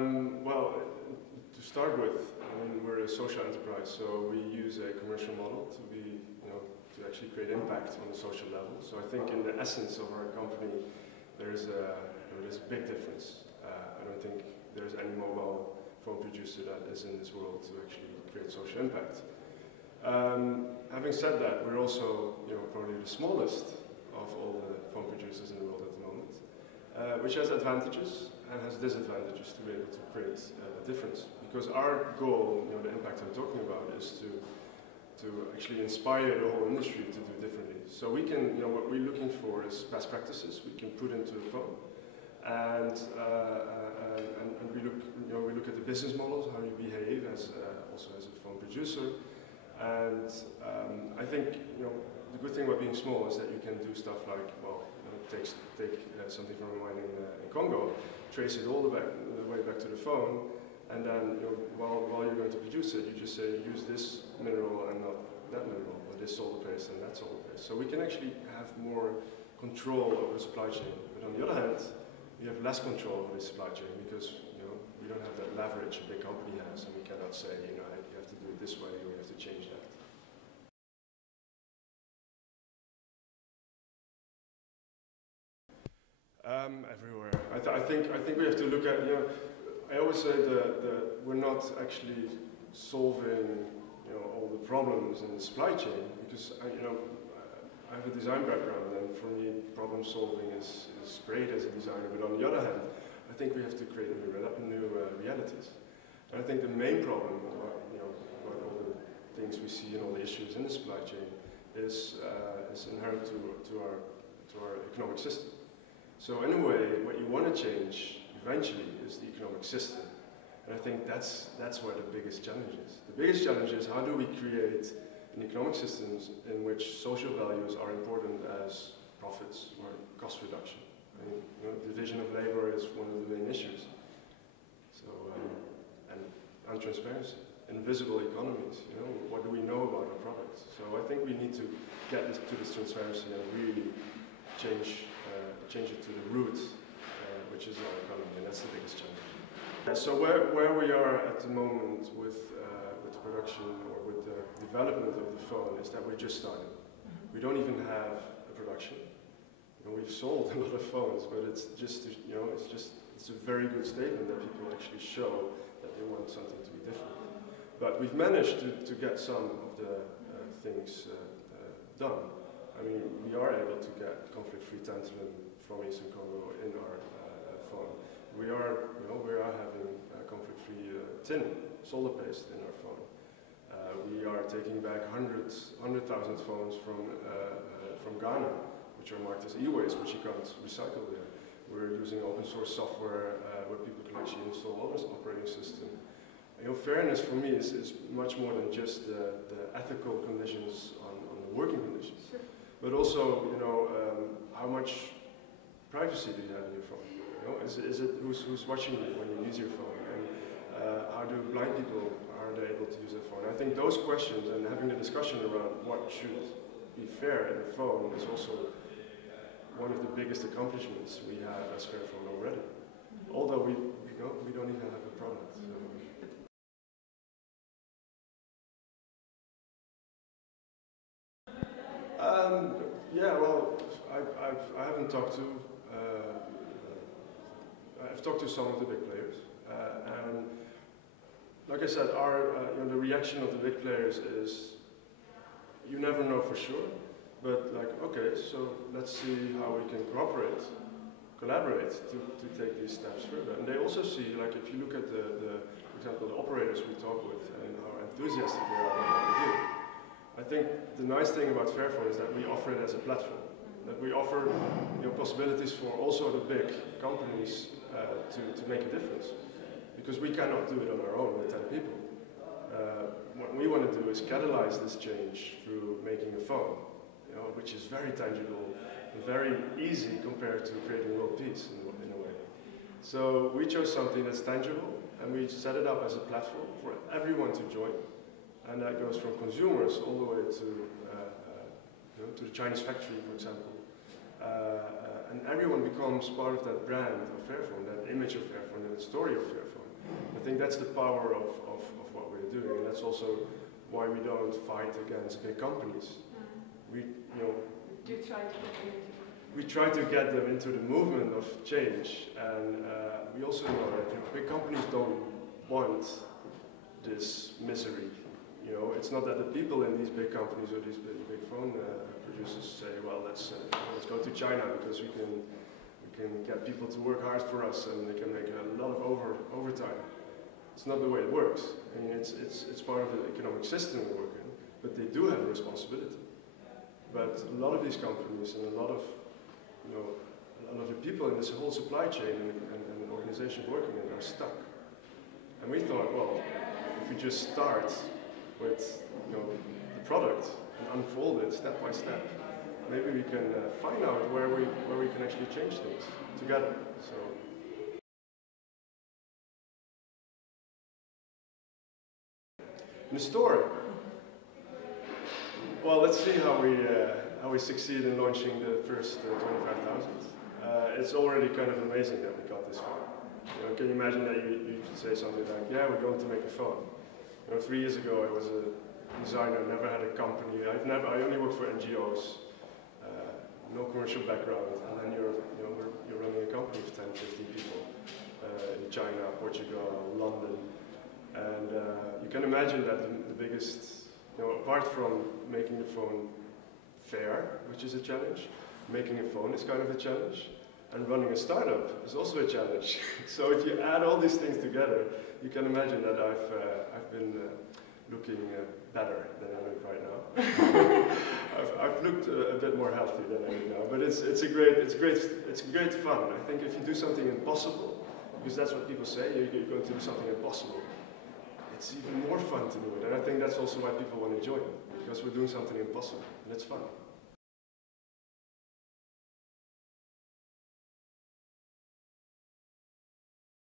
Well, to start with, I mean, we're a social enterprise, so we use a commercial model to be, to actually create impact on the social level. So I think in the essence of our company, there's a big difference. I don't think there's any mobile phone producer that is in this world to actually create social impact. Having said that, we're also, probably the smallest of all the phone producers in the world at the moment, which has advantages and has disadvantages to be able to create a difference. Because our goal, the impact I'm talking about, is to actually inspire the whole industry to do differently. So we can, what we're looking for is best practices we can put into the phone, and we look at the business models, how you behave as also as a phone producer. And I think the good thing about being small is that you can do stuff like, well, take something from a mine in Congo, trace it all the way back to the phone, and then while you're going to produce it, you just say use this mineral and not that mineral, or this solder paste and that solder paste. So we can actually have more control over the supply chain. But on the other hand, we have less control over the supply chain because we don't have that leverage a big company has, and we cannot say you have to do it this way or you have to change that. Everywhere. I think we have to look at, I always say that we're not actually solving all the problems in the supply chain, because I have a design background, and for me problem solving is great as a designer, but on the other hand I think we have to create new realities. And I think the main problem about all the things we see and all the issues in the supply chain is inherent to our economic system. So in a way, what you want to change eventually is the economic system. And I think that's where the biggest challenge is. The biggest challenge is how do we create an economic system in which social values are important as profits or cost reduction. I mean, division of labor is one of the main issues. So, and transparency, invisible economies. What do we know about our products? So I think we need to get to this transparency and really change it to the root, which is our economy, and that's the biggest challenge. So where we are at the moment with the production or with the development of the phone is that we're just starting. We don't even have a production. We've sold a lot of phones, but it's a very good statement that people actually show that they want something to be different. But we've managed to get some of the things done. I mean, we are able to get conflict-free tantalum from Eastern Congo in our phone. We are having conflict-free tin, solder paste in our phone. We are taking back 100,000 phones from Ghana, which are marked as e-waste, which you can't recycle there. We're using open source software where people can actually install other operating system. Fairness for me is much more than just the ethical conditions on the working conditions. Sure. But also, how much privacy do you have in your phone? Is it who's watching you when you use your phone? And how do blind people, are they able to use their phone? I think those questions and having the discussion around what should be fair in a phone is also one of the biggest accomplishments we have as Fairphone already. Although we don't even have a product. So. Yeah, well, I haven't talked to. I've talked to some of the big players, and like I said, the reaction of the big players is you never know for sure, but like, okay, so let's see how we can collaborate to take these steps further. And they also see, like, if you look at for example, the operators we talk with and how enthusiastic they are about what we do. I think the nice thing about Fairphone is that we offer it as a platform. That we offer possibilities for also the big companies to make a difference. Because we cannot do it on our own with 10 people. What we want to do is catalyze this change through making a phone, which is very tangible and very easy compared to creating world peace in a way. So we chose something that's tangible, and we set it up as a platform for everyone to join. And that goes from consumers all the way to the Chinese factory, for example. And everyone becomes part of that brand of Fairphone, that image of Fairphone, and the story of Fairphone. I think that's the power of what we're doing, and that's also why we don't fight against big companies. We, we try to get them into the movement of change, and we also know that big companies don't want this misery. It's not that the people in these big companies or these big phone producers say, well, let's go to China because we can get people to work hard for us and they can make a lot of overtime. It's not the way it works. I mean, it's part of the economic system we work in, but they do have a responsibility. But a lot of these companies and a lot of the people in this whole supply chain and organization working in are stuck. And we thought, well, if we just start with the product and unfold it step by step, maybe we can find out where we can actually change things together. So. In the store, well, let's see how we succeed in launching the first 25,000. It's already kind of amazing that we got this far. Can you imagine that you say something like, yeah, we're going to make a phone. 3 years ago I was a designer, never had a company, I only worked for NGOs, no commercial background, and then you're running a company of 10, 15 people in China, Portugal, London, and you can imagine that the biggest, apart from making the phone fair, which is a challenge, making a phone is kind of a challenge, and running a startup is also a challenge. So if you add all these things together, you can imagine that I've been looking better than I look right now. I've looked a bit more healthy than I do now, but it's great fun. I think if you do something impossible, because that's what people say, you're going to do something impossible, it's even more fun to do it. And I think that's also why people want to join, because we're doing something impossible, and it's fun.